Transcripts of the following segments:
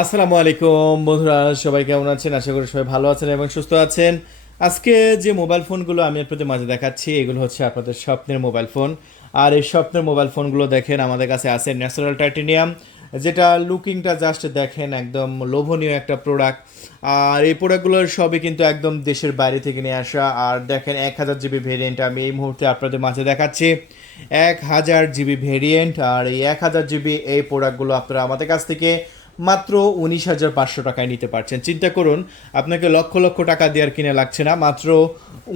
আসসালামু আলাইকুম বন্ধুরা, সবাই কেমন আছেন? আশা করি সবাই ভালো আছেন এবং সুস্থ আছেন। আজকে যে মোবাইল ফোনগুলো আমি আপনাদের মাঝে দেখাচ্ছি এগুলো হচ্ছে আপনাদের স্বপ্নের মোবাইল ফোন। আর এই স্বপ্নের মোবাইল ফোনগুলো দেখেন আমাদের কাছে আছে ন্যাচারাল টাইটেনিয়াম, যেটা লুকিংটা জাস্ট দেখেন একদম লোভনীয় একটা প্রোডাক্ট। আর এই প্রোডাক্টগুলোর সবই কিন্তু একদম দেশের বাইরে থেকে নিয়ে আসা। আর দেখেন 1000 জিবি ভেরিয়েন্ট আমি এই মুহূর্তে আপনাদের মাঝে দেখাচ্ছি। 1000 জিবি ভেরিয়েন্ট, আর এই 1000 জিবি এই প্রোডাক্টগুলো আপনারা আমাদের কাছ থেকে মাত্র 19,500 টাকায় নিতে পারছেন। চিন্তা করুন, আপনাকে লক্ষ লক্ষ টাকা দেওয়ার কিনে লাগছে না, মাত্র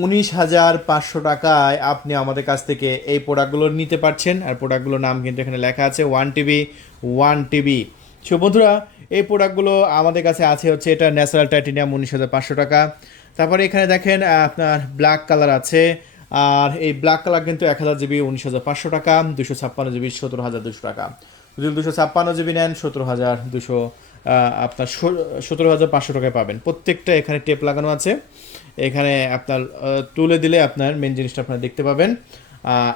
19,500 টাকায় আপনি আমাদের কাছ থেকে এই প্রোডাক্টগুলো নিতে পারছেন। আর প্রোডাক্টগুলোর নাম কিন্তু এখানে লেখা আছে 1 TB 1 TB। সো বন্ধুরা, এই প্রোডাক্টগুলো আমাদের কাছে আছে হচ্ছে এটা ন্যাচারাল টাইটেনিয়াম 19,500 টাকা। তারপরে এখানে দেখেন আপনার ব্ল্যাক কালার আছে। আর এই ব্ল্যাক কালার কিন্তু 1000 জিবি 19,500 টাকা, 256 জিবি 17,200 টাকা। যদি 256 জিবি নেন 17,200, আপনার 17,500 টাকায় পাবেন। প্রত্যেকটা এখানে টেপ লাগানো আছে। এখানে আপনার তুলে দিলে আপনার মেন জিনিসটা আপনারা দেখতে পাবেন।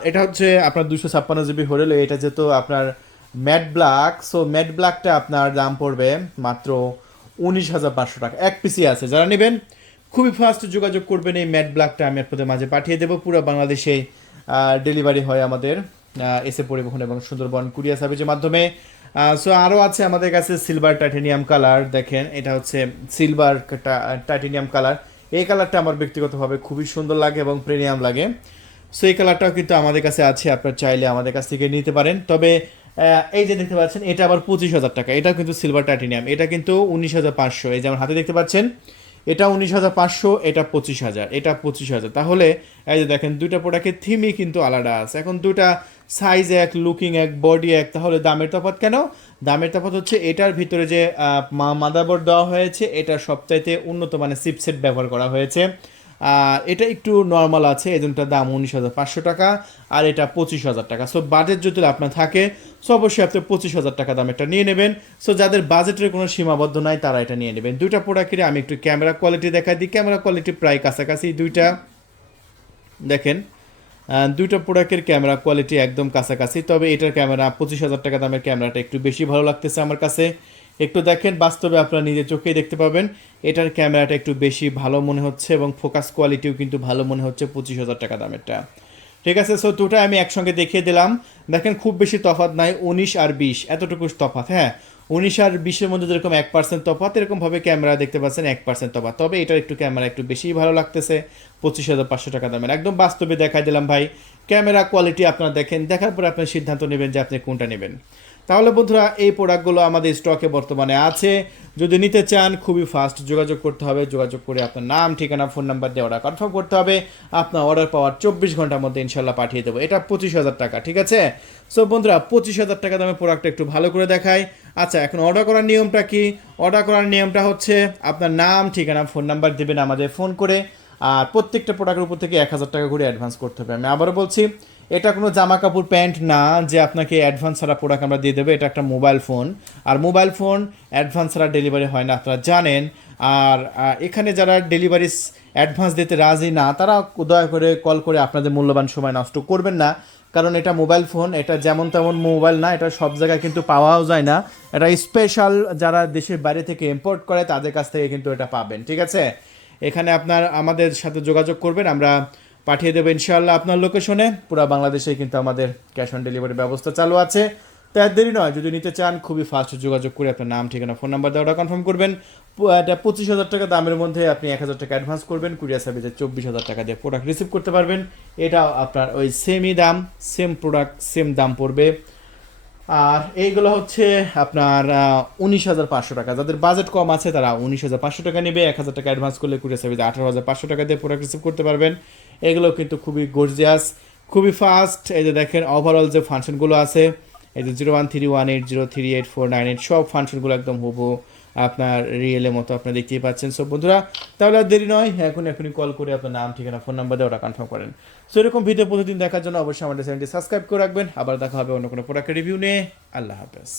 এটা হচ্ছে আপনার 256 জিবি হলে, এটা যেহেতু আপনার ম্যাট ব্ল্যাক, সো ম্যাট ব্ল্যাকটা আপনার দাম পড়বে মাত্র 19,500 টাকা। এক পিসি আছে, যারা নেবেন খুবই ফাস্ট যোগাযোগ করবেন। এই ম্যাট ব্ল্যাকটা আমি আপনাদের মাঝে পাঠিয়ে দেবো। পুরো বাংলাদেশে ডেলিভারি হয় আমাদের এসে পরিবহন এবং সুন্দরবন কুরিয়ার সার্ভিসের মাধ্যমে। সো আরও আছে আমাদের কাছে সিলভার টাইটেনিয়াম কালার। দেখেন এটা হচ্ছে সিলভার টাইটেনিয়াম কালার। এই কালারটা আমার ব্যক্তিগতভাবে খুবই সুন্দর লাগে এবং প্রিমিয়াম লাগে। সো এই কালারটাও কিন্তু আমাদের কাছে আছে, আপনার চাইলে আমাদের কাছ থেকে নিতে পারেন। তবে এই যে দেখতে পাচ্ছেন এটা আবার 25,000 টাকা। এটা কিন্তু সিলভার টাইটেনিয়াম, এটা কিন্তু 19,500। এই যে আমার হাতে দেখতে পাচ্ছেন, এটা 19,500, এটা 25,000, এটা 25,000। তাহলে এই যে দেখেন দুইটা প্রোডাক্টের থিমই কিন্তু আলাদা আছে। এখন দুইটা সাইজ এক, লুকিং এক, বডি এক, তাহলে দামের তফাৎ কেন? দামের তফাৎ হচ্ছে এটার ভিতরে যে মাদারবোর্ড দেওয়া হয়েছে, এটা সবচাইতে উন্নত মানের চিপসেট ব্যবহার করা হয়েছে। এটা একটু নর্মাল আছে, এজন্যটার দাম 19,500 টাকা, আর এটা 25,000 টাকা। সো বাজেট যদি আপনার থাকে, সো অবশ্যই আপনি 25,000 টাকা দামেরটা নিয়ে নেবেন। সো যাদের বাজেটের কোনো সীমাবদ্ধ নাই তারা এটা নিয়ে নেবেন। দুইটা প্রোডাক্টের আমি একটু ক্যামেরা কোয়ালিটি দেখাই দিই। ক্যামেরা কোয়ালিটি প্রায় কাছাকাছি দুইটা। দেখেন দুইটা প্রোডাক্টের ক্যামেরা কোয়ালিটি একদম কাছাকাছি, তবে এটার ক্যামেরা 25,000 টাকা দামের ক্যামেরাটা একটু বেশি ভালো লাগতেছে আমার কাছে। একটু দেখেন, বাস্তবে আপনারা নিজের চোখেই দেখতে পাবেন এটার ক্যামেরাটা একটু বেশি ভালো মনে হচ্ছে এবং ফোকাস কোয়ালিটিও কিন্তু ভালো মনে হচ্ছে 25,000 টাকা দামেরটা। ঠিক আছে, সো দুটো আমি একসঙ্গে দেখিয়ে দিলাম। দেখেন খুব বেশি তফাৎ নাই, 19 আর 20 এতটুকু তফাৎ। হ্যাঁ, 19 আর 20-এর মধ্যে যেরকম 1% তফাৎ, এরকমভাবে ক্যামেরা দেখতে পাচ্ছেন 1% তফাৎ। তবে এটার একটু ক্যামেরা একটু বেশিই ভালো লাগতেছে 25,500 টাকা দামের। একদম বাস্তবে দেখাই দিলাম ভাই। ক্যামেরা কোয়ালিটি আপনারা দেখেন, দেখার পরে আপনার সিদ্ধান্ত নেবেন যে আপনি কোনটা নেবেন। তাহলে বন্ধুরা, এই প্রোডাক্টগুলো আমাদের স্টকে বর্তমানে আছে। যদি নিতে চান খুবই ফাস্ট যোগাযোগ করতে হবে। যোগাযোগ করে আপনার নাম, ঠিকানা, ফোন নাম্বার দিয়ে অর্ডার কনফার্ম করতে হবে। আপনার অর্ডার পাওয়ার 24 ঘন্টার মধ্যে ইনশাল্লাহ পাঠিয়ে দেবো। এটা 25,000 টাকা, ঠিক আছে? সো বন্ধুরা, 25,000 টাকা দামে প্রোডাক্টটা একটু ভালো করে দেখায়। আচ্ছা, এখন অর্ডার করার নিয়মটা কি? অর্ডার করার নিয়মটা হচ্ছে আপনার নাম, ঠিকানা, ফোন নাম্বার দেবেন আমাদের ফোন করে। আর প্রত্যেকটা প্রোডাক্টের উপর থেকে 1,000 টাকা করে অ্যাডভান্স করতে হবে। আমি আবারও বলছি, এটা কোনো জামা কাপড় প্যান্ট না যে আপনাকে অ্যাডভান্স ছাড়া প্রোডাক্ট আমরা দিয়ে দেবো। এটা একটা মোবাইল ফোন, আর মোবাইল ফোন অ্যাডভান্স ছাড়া ডেলিভারি হয় না, আপনারা জানেন। আর এখানে যারা ডেলিভারি অ্যাডভান্স দিতে রাজি না, তারা দয়া করে কল করে আপনাদের মূল্যবান সময় নষ্ট করবেন না। কারণ এটা মোবাইল ফোন, এটা যেমন তেমন মোবাইল না, এটা সব জায়গায় কিন্তু পাওয়াও যায় না। এটা স্পেশাল যারা দেশের বাইরে থেকে ইম্পোর্ট করে তাদের কাছ থেকে কিন্তু এটা পাবেন, ঠিক আছে? এখানে আপনার আমাদের সাথে যোগাযোগ করবেন, আমরা পাঠিয়ে দেবো ইনশাআল্লাহ আপনার লোকেশনে। পুরো বাংলাদেশে কিন্তু আমাদের ক্যাশ অন ডেলিভারি ব্যবস্থা চালু আছে। তো এর দেরি নয়, যদি নিতে চান খুবই ফাস্ট যোগাযোগ করে আপনার নাম, ঠিকানা, ফোন নাম্বার দিয়ে অর্ডার কনফার্ম করবেন। এটা 25,000 টাকা দামের মধ্যে আপনি 1,000 টাকা অ্যাডভান্স করবেন, কুরিয়ার সার্ভিসে 24,000 টাকা দিয়ে প্রোডাক্ট রিসিভ করতে পারবেন। এটা আপনার ওই সেমই দাম, সেম প্রোডাক্ট সেম দাম পড়বে। আর এইগুলো হচ্ছে আপনার 19,500 টাকা। যাদের বাজেট কম আছে তারা 19,500 টাকা নেবে। 1,000 টাকা অ্যাডভান্স করলে কুরিয়ার সার্ভিসে 18,500 টাকা দিয়ে প্রোডাক্ট রিসিভ করতে পারবেন। এগুলো কিন্তু খুবই গর্জিয়াস, খুবই ফাস্ট। এই যে দেখেন ওভারঅল যে ফাংশনগুলো আছে, এই যে 0131803849 সব ফাংশনগুলো একদম হুবহু আপনার রিয়েলের মতো আপনারা দেখতেই পাচ্ছেন। সব বন্ধুরা, তাহলে আর দেরি নয়, এখনই কল করে আপনার নাম, ঠিকানা, ফোন নাম্বার দিয়ে ওটা কনফার্ম করেন। সো এরকম ভিডিও প্রতিদিন দেখার জন্য অবশ্যই আমাদের চ্যানেলটি সাবস্ক্রাইব করে রাখবেন। আবার দেখা হবে অন্য কোনো প্রোডাক্টের রিভিউ নিয়ে। আল্লাহ হাফেজ।